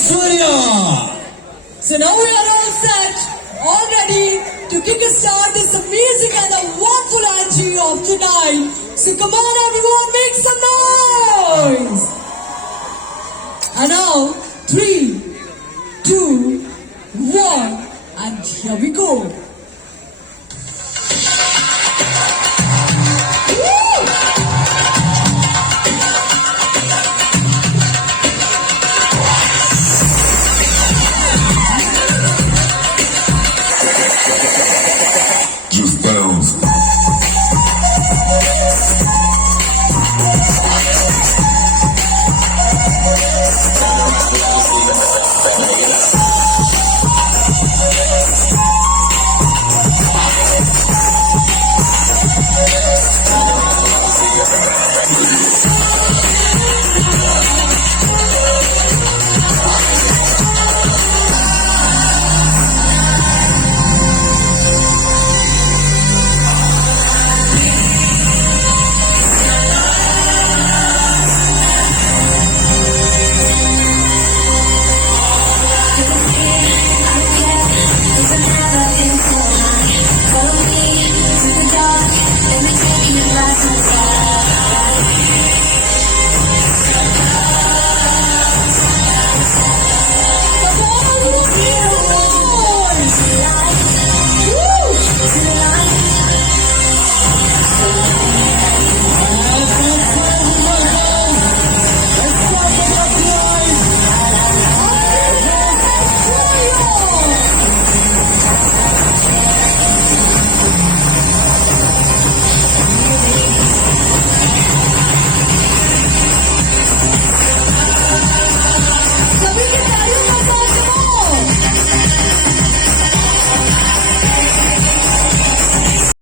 Surya. So now we are all set, all ready to kick start this amazing and a wonderful energy of tonight. So come on everyone, make some noise! And now, 3, 2, 1, and here we go.